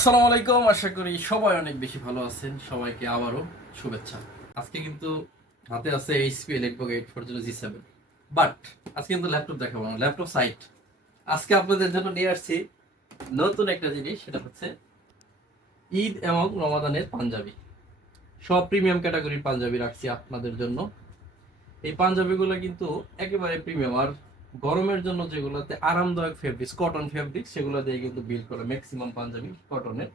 আসসালামু আলাইকুম, আশা করি সবাই অনেক বেশি ভালো আছেন। সবাইকে আবারও শুভেচ্ছা। আজকে কিন্তু হাতে আছে HP electric eight four zero G seven but আজকে কিন্তু ল্যাপটপ দেখাবো না ল্যাপটপ সাইট আজকে আপনাদের জন্য নিয়ে আসছি নতুন একটা জিনিস, সেটা হচ্ছে ঈদ এবং রমাদানের পাঞ্জাবি। সব প্রিমিয়াম ক্যাটাগরির পাঞ্জাবি রাখছি আপনাদের জন্য। এই পাঞ্জাবিগুলো কিন্তু একেবারে প্রিমিয়াম আর গরমের জন্য যেগুলোতে আরামদায়ক ফেব্রিক্স কটন ফেব্রিক সেগুলো দিয়ে কিন্তু বিল্ড করা ম্যাক্সিমাম পাঞ্জাবি কটনের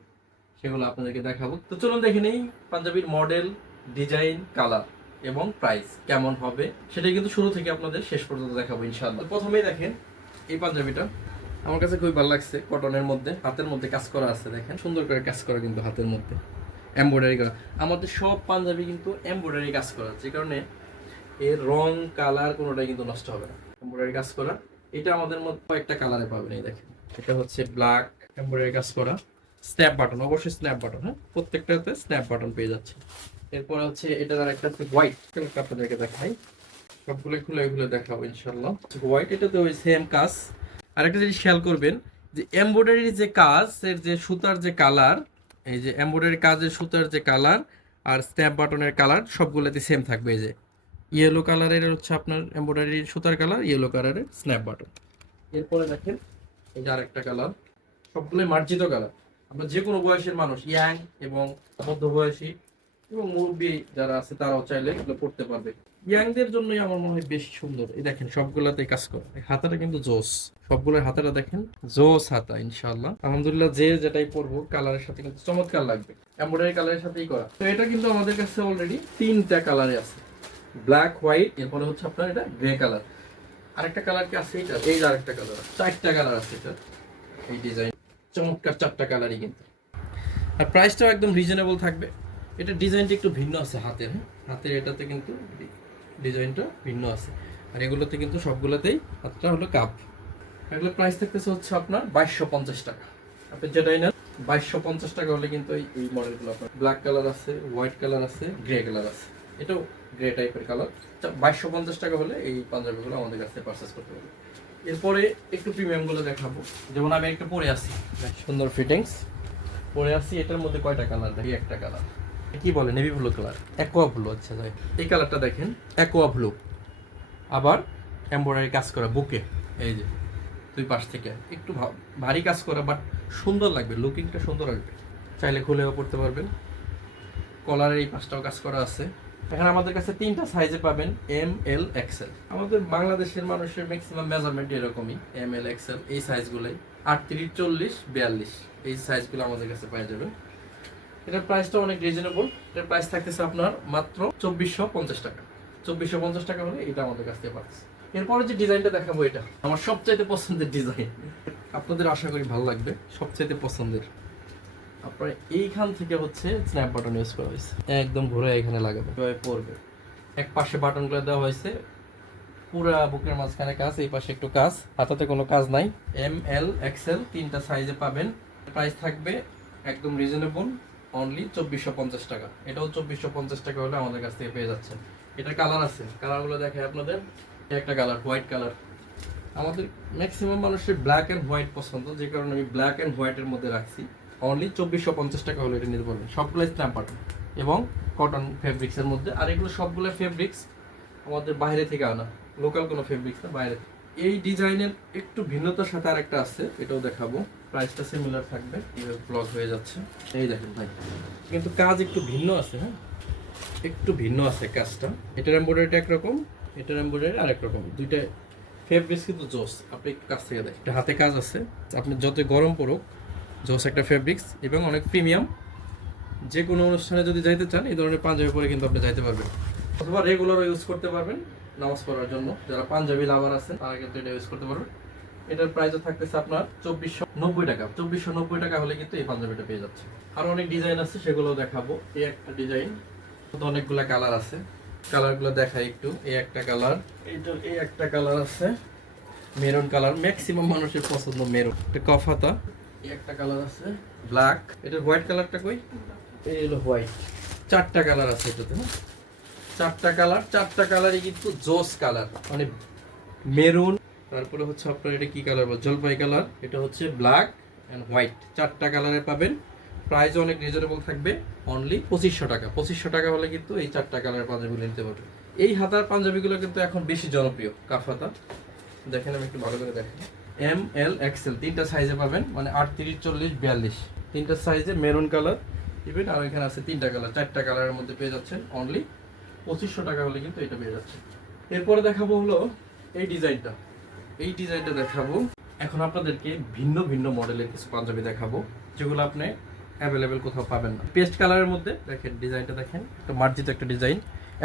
সেগুলো আপনাদেরকে দেখাবো। তো চলুন দেখে নেই পাঞ্জাবির মডেল ডিজাইন কালার এবং প্রাইস কেমন হবে সেটা কিন্তু শুরু থেকে আপনাদের শেষ পর্যন্ত দেখাবো ইনশাআল্লাহ। প্রথমেই দেখেন এই পাঞ্জাবিটা। আমার কাছে খুবই ভালো লাগছে কটনের মধ্যে, হাতের মধ্যে কাজ করা আছে দেখেন, সুন্দর করে কাজ করা কিন্তু হাতের মধ্যে। এমব্রয়ডারি করা। আমাদের সব পাঞ্জাবি কিন্তু এমব্রয়ডারি কাজ করা যে কারণে এর রং কালার কোনোটাই কিন্তু নষ্ট হবে না। এমব্রয়ডারি কাজ করা। এটা আমাদের মধ্যে কয়েকটা কালারে পাবেন, এই দেখেন। এটা হচ্ছে ব্ল্যাক এমব্রয়ডারি কাজ করা। স্ন্যাপ বাটন অবশ্যই স্ন্যাপ বাটন হ্যাঁ? প্রত্যেকটাতে স্ন্যাপ বাটন পেয়ে যাচ্ছে। এরপর হচ্ছে এটার আর একটা হোয়াইট আপনাদেরকে দেখাই। সবগুলো খুলে খুলে দেখাবো ইনশাল্লাহ হোয়াইট এটাতে ওই সেম কাজ। আরেকটা জিনিস খেয়াল করবেন যে এমব্রয়ডারির যে কাজ এর যে সুতার যে কালার, এই যে এমব্রয়ডারি কাজের সুতার যে কালার আর স্ন্যাপ বাটনের কালার সবগুলোতে সেম থাকবে, এই যে ইয়েলো কালারের হচ্ছে আপনার এমব্রয়ডারি সুতার কালার ইয়েলো কালারের স্ন্যাপ বাটন এরপরে দেখেন, এই যে আরেকটা কালার সবগুলোই মার্জিত কালার আমরা যে কোনো বয়সের মানুষ ইয়াং এবং মধ্যবয়সী এবং মুরব্বী যারা আছে, তারাও চাইলে এগুলো পড়তে পারবে। ইয়াংদের জন্যই আমার মনে হয় বেশি সুন্দর। এই দেখেন সবগুলাতে কাজ করে। হাতাটা কিন্তু জোস। সবগুলোর হাতাটা দেখেন, জোস হাতা ইনশাল্লাহ আলহামদুলিল্লাহ, যে যেটাই পরবো কালারের সাথে কিন্তু চমৎকার লাগবে। এমব্রয়ডারি কালারের সাথেই করা। তো এটা কিন্তু আমাদের কাছে অলরেডি তিনটা কালারে আছে। ব্ল্যাক হোয়াইট এরপরে হচ্ছে আপনার এটা গ্রে কালার আরেকটা কালার কি আছে এটা? এই আরেকটা কালার চারটা কালার আছে এটা। এই ডিজাইন চমৎকার চারটা কালারই কিন্তু। আর প্রাইসটাও একদম রিজনেবল থাকবে। এটা ডিজাইনটা একটু ভিন্ন আছে হাতের হ্যাঁ? হাতের এটাতে কিন্তু ডিজাইনটা ভিন্ন আছে। আর এগুলোতে কিন্তু সবগুলোতেই হাতটা হলো কাপ এগুলো প্রাইস থাকতেছে হচ্ছে আপনার বাইশশো পঞ্চাশ টাকা। আপনি যেটাই নেন, বাইশশো পঞ্চাশ টাকা হলে কিন্তু এই মডেলগুলো আপনার। ব্ল্যাক কালার আছে হোয়াইট কালার আছে গ্রে কালার আছে। এটাও গ্রে টাইপের কালার বাইশশো পঞ্চাশ টাকা হলে এই পাঞ্জাবিগুলো আমাদের কাছ থেকে পারচেস করতে পারবে। এরপরে একটু প্রিমিয়ামগুলো দেখাবো। যেমন আমি একটা পরে আসি। সুন্দর ফিটিংস পরে আসি এটার মধ্যে কয়টা কালার দেখি একটা কালার কি বলে? Navy blue colour aqua blue আচ্ছা যাই এই কালারটা দেখেন। অ্যাকোয়া ব্লু আবার এমব্রয়ডারি কাজ করা বুকে। এই যে দুই পাশ থেকে। একটু ভারী কাজ করা বাট সুন্দর লাগবে। লুকিংটা সুন্দর লাগবে চাইলে খুলেও পড়তে পারবেন। কলারের এই পাশটাও কাজ করা আছে। এখানে আমাদের কাছে তিনটা সাইজে পাবেন এম এল এক্সেল আমাদের বাংলাদেশের মানুষের ম্যাক্সিমাম মেজারমেন্ট এরকমই। এম এল এক্সেল এই সাইজগুলোই আটত্রিশ, চল্লিশ, বিয়াল্লিশ। এই সাইজগুলো আমাদের কাছে পাওয়া যাবে। এটার প্রাইসটা অনেক রিজনেবল এটার প্রাইস থাকতেছে আপনার মাত্র চব্বিশশো পঞ্চাশ টাকা। চব্বিশশো পঞ্চাশ টাকা হলে এটা আমাদের কাছ থেকে পাচ্ছে। এরপরে যে ডিজাইনটা দেখাবো এটা। আমার সবচাইতে পছন্দের ডিজাইন। আপনাদের আশা করি ভালো লাগবে। সবচাইতে পছন্দের। আপনার এইখান থেকে হচ্ছে স্ন্যাপ বাটন ইউজ করা হয়েছে। একদম ঘুরে এখানে লাগাবে। এভাবে পড়বে। এক পাশে বাটনগুলো দেওয়া হয়েছে। পুরা বুকের মাঝখানে কাজ এই পাশে একটু কাজ। হাতাতে কোনো কাজ নাই। এম এল এক্সেল তিনটা সাইজে পাবেন। প্রাইস থাকবে একদম রিজনেবল অনলি চব্বিশশো পঞ্চাশ টাকা। এটাও চব্বিশশো পঞ্চাশ টাকা হলে আমাদের কাছ থেকে পেয়ে যাচ্ছেন। এটা কালার আছে। কালারগুলো দেখে আপনাদের। একটা কালার হোয়াইট কালার আমাদের ম্যাক্সিমাম মানুষের ব্ল্যাক অ্যান্ড হোয়াইট পছন্দ। যে কারণে আমি ব্ল্যাক অ্যান্ড হোয়াইটের মধ্যে রাখছি। অনলি চব্বিশশো পঞ্চাশ টাকা হলে এটা নিতে পারবেন সবগুলো স্ট্যাম্প পাঠান এবং কটন ফেব্রিক্সের মধ্যে। আর এগুলো সবগুলো ফেব্রিক্স আমাদের বাইরে থেকে আনা। লোকাল কোনো ফেব্রিক্স না, বাইরে। এই ডিজাইনের একটু ভিন্নতার সাথে আরেকটা আছে, এটাও দেখাবো। প্রাইসটা সিমিলার থাকবে। ব্লক হয়ে যাচ্ছে। এই দেখেন ভাই, কিন্তু কাজ একটু ভিন্ন আছে হ্যাঁ? একটু ভিন্ন আছে কাজটা। এটার এমব্রয়ডারিটা একরকম, এটার এমব্রয়ডারি আরেক রকম। দুইটা ফেব্রিক্স কিন্তু জোস। আপনি একটু কাছ থেকে দেখেন। হাতে কাজ আছে। আপনি যত গরম পড়ুক জোস একটা ফেব্রিক্স এবং অনেক প্রিমিয়াম। যে কোনো অনুষ্ঠানে যদি যাইতে চান, এই ধরনের পাঞ্জাবি পরে কিন্তু আপনি যাইতে পারবেন। অথবা রেগুলারও ইউজ করতে পারবেন, নামাজ পড়ার জন্য। যারা পাঞ্জাবি লাভার আছেন, তারা কিন্তু এটা ইউজ করতে পারবেন। এটার প্রাইসও থাকতেছে আপনার চব্বিশশো নব্বই টাকা। চব্বিশশো নব্বই টাকা হলে কিন্তু এই পাঞ্জাবিটা পেয়ে যাচ্ছে আরও অনেক ডিজাইন আছে, সেগুলো দেখাবো। এই একটা ডিজাইন অনেকগুলা কালার আছে। কালারগুলো দেখাই একটু। এই একটা কালার এইটার এই একটা কালার আছে। মেরুন কালার ম্যাক্সিমাম মানুষের পছন্দ মেরুন এটা কফাতা। এই একটা কালার আছে। ব্ল্যাক এটার হোয়াইট কালারটা কই? এই হলো হোয়াইট চারটা কালার আছে এটাতে না চারটা কালার চারটা কালারই কিন্তু জোস কালার মানে মেরুন। তারপরে হচ্ছে আপনার এটা কি কালার জলপাই কালার এটা হচ্ছে ব্ল্যাক অ্যান্ড হোয়াইট চারটা কালারে পাবেন। প্রাইস অনেক রিজনেবল থাকবে। অনলি পঁচিশশো টাকা। পঁচিশশো টাকা হলে কিন্তু এই চারটা কালারের পাঞ্জাবিগুলো নিতে পারবে এই হাতার পাঞ্জাবিগুলো কিন্তু এখন বেশি জনপ্রিয় কাফ হাতা। দেখেন আমি একটু ভালো করে দেখেন এম এল এক্সেল তিনটা সাইজে পাবেন মানে আটত্রিশ, চল্লিশ, বিয়াল্লিশ। তিনটা সাইজে মেরুন কালার ইভেন আর এখানে আছে তিনটা কালার চারটা কালারের মধ্যে পেয়ে যাচ্ছেন অনলি পঁচিশশো টাকা হলে কিন্তু এটা পেয়ে যাচ্ছে এরপরে দেখাবো হলো এই ডিজাইনটা। এই ডিজাইনটা দেখাবো। এখন আপনাদেরকে ভিন্ন ভিন্ন মডেলের কিছু পাঞ্জাবি দেখাবো, যেগুলো আপনি অ্যাভেলেবেল কোথাও পাবেন না। পেস্ট কালারের মধ্যে দেখেন, ডিজাইনটা দেখেন, একটা মার্জিত একটা ডিজাইন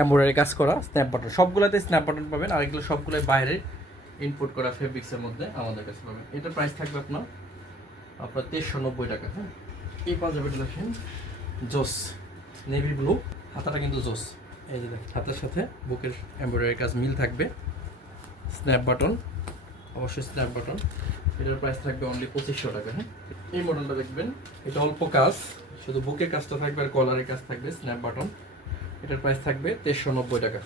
এমব্রয়ডারি কাজ করা স্ন্যাপ বাটন সবগুলোতে স্ন্যাপ বাটন পাবেন, আর এগুলো সবগুলোই বাইরে ইনপুট করা ফেব্রিক্সের মধ্যে আমাদের কাছে পাবেন। এটার প্রাইস থাকবে আপনার আপনার তেরোশো নব্বই টাকা হ্যাঁ? এই পাঞ্জাবিটা দেখেন, জোস নেভি ব্লু হাতাটা কিন্তু জোস। এই যে দেখেন, হাতের সাথে বুকের এমব্রয়ডারি কাজ মিল থাকবে। স্ন্যাপ বাটন অবশ্যই স্ন্যাপ বাটন এটার প্রাইস থাকবে অনলি পঁচিশশো টাকা হ্যাঁ? এই মডেলটা দেখবেন, এটা অল্প কাজ, শুধু বুকের কাজটা থাকবে আর কলারের কাজ থাকবে স্ন্যাপ বাটন এটার প্রাইস থাকবে তেরোশো নব্বই টাকা।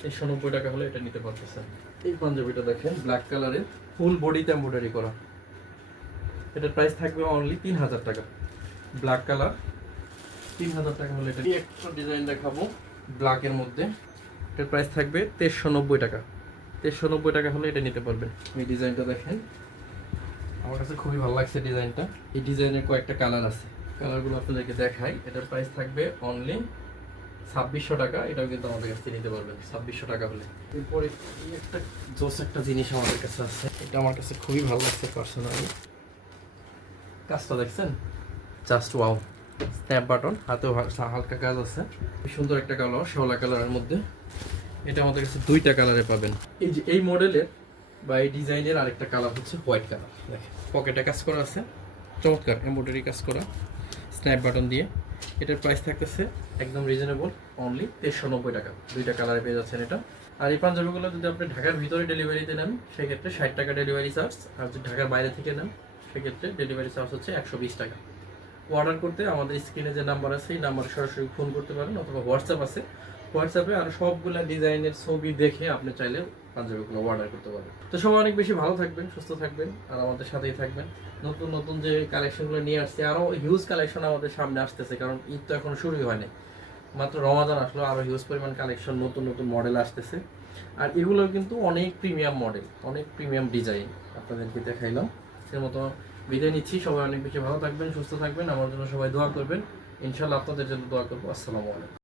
তেরোশো নব্বই টাকা হলে এটা নিতে পারতেছেন এই পাঞ্জাবিটা দেখেন ব্ল্যাক কালারের ফুল বডিতে এম্ব্রয়ডারি করা। এটার প্রাইস থাকবে অনলি তিন হাজার টাকা। ব্ল্যাক কালার তিন হাজার টাকা হলে এটা। একটা ডিজাইন দেখাবো ব্ল্যাকের মধ্যে। এটার প্রাইস থাকবে তেরোশো নব্বই টাকা। তেরোশো নব্বই টাকা হলে এটা নিতে পারবেন। এই ডিজাইনটা দেখেন। আমার কাছে খুবই ভালো লাগছে ডিজাইনটা এই ডিজাইনের কয়েকটা কালার আছে। কালারগুলো আপনাদেরকে দেখাই। এটার প্রাইস থাকবে অনলি ছাব্বিশশো টাকা এটাও কিন্তু আমাদের কাছ নিতে পারবেন ছাব্বিশশো টাকা হলে। এরপরে একটা জোস একটা জিনিস আমাদের কাছে আছে এটা আমার কাছে খুবই ভালো লাগছে পার্সোনালি কাজটা দেখছেন? Just wow. স্ন্যাপ বাটন হাতেও হালকা কাজ আছে। সুন্দর একটা কালার শেওলা কালারের মধ্যে। এটা আমাদের কাছে দুইটা কালারে পাবেন। এই যে এই মডেলের বা এই ডিজাইনের আরেকটা কালার হচ্ছে হোয়াইট কালার। দেখেন পকেটে কাজ করা আছে চমৎকার এমব্রয়ডারি কাজ করা স্ন্যাপ বাটন দিয়ে। এটার প্রাইস থাকতেছে একদম রিজনেবল অনলি তেরোশো নব্বই টাকা। দুইটা কালারে পেয়ে যাচ্ছেন এটা। আর এই পাঞ্জাবিগুলো যদি আপনি ঢাকার ভিতরে ডেলিভারিতে নেন, সেক্ষেত্রে ষাট টাকা ডেলিভারি চার্জ আর যদি ঢাকার বাইরে থেকে নেন, সেক্ষেত্রে ডেলিভারি চার্জ হচ্ছে একশো বিশ টাকা। অর্ডার করতে আমাদের স্ক্রিনে যে নাম্বার আছে, এই নাম্বারে সরাসরি ফোন করতে পারেন, অথবা হোয়াটসঅ্যাপ আছে। হোয়াটসঅ্যাপে আর সবগুলা ডিজাইনের ছবি দেখে আপনি চাইলে পাঞ্জাবিগুলো অর্ডার করতে পারবেন তো সবাই অনেক বেশি ভালো থাকবেন, সুস্থ থাকবেন, আর আমাদের সাথেই থাকবেন। নতুন নতুন যে কালেকশনগুলো নিয়ে আসছে আরও হিউজ কালেকশন আমাদের সামনে আসতেছে, কারণ ঈদ তো এখন শুরুই হয়নি মাত্র রমাদান আসলো আরও হিউজ পরিমাণ কালেকশন নতুন নতুন মডেল আসতেছে। আর এগুলো কিন্তু অনেক প্রিমিয়াম মডেল অনেক প্রিমিয়াম ডিজাইন আপনাদেরকে দেখাইলাম। সে মতো বিদায় নিচ্ছি, সবাই অনেক বেশি ভালো থাকবেন, সুস্থ থাকবেন, আমার জন্য সবাই দোয়া করবেন। ইনশাল্লাহ আপনাদের জন্য দোয়া করব। আসসালামু আলাইকুম।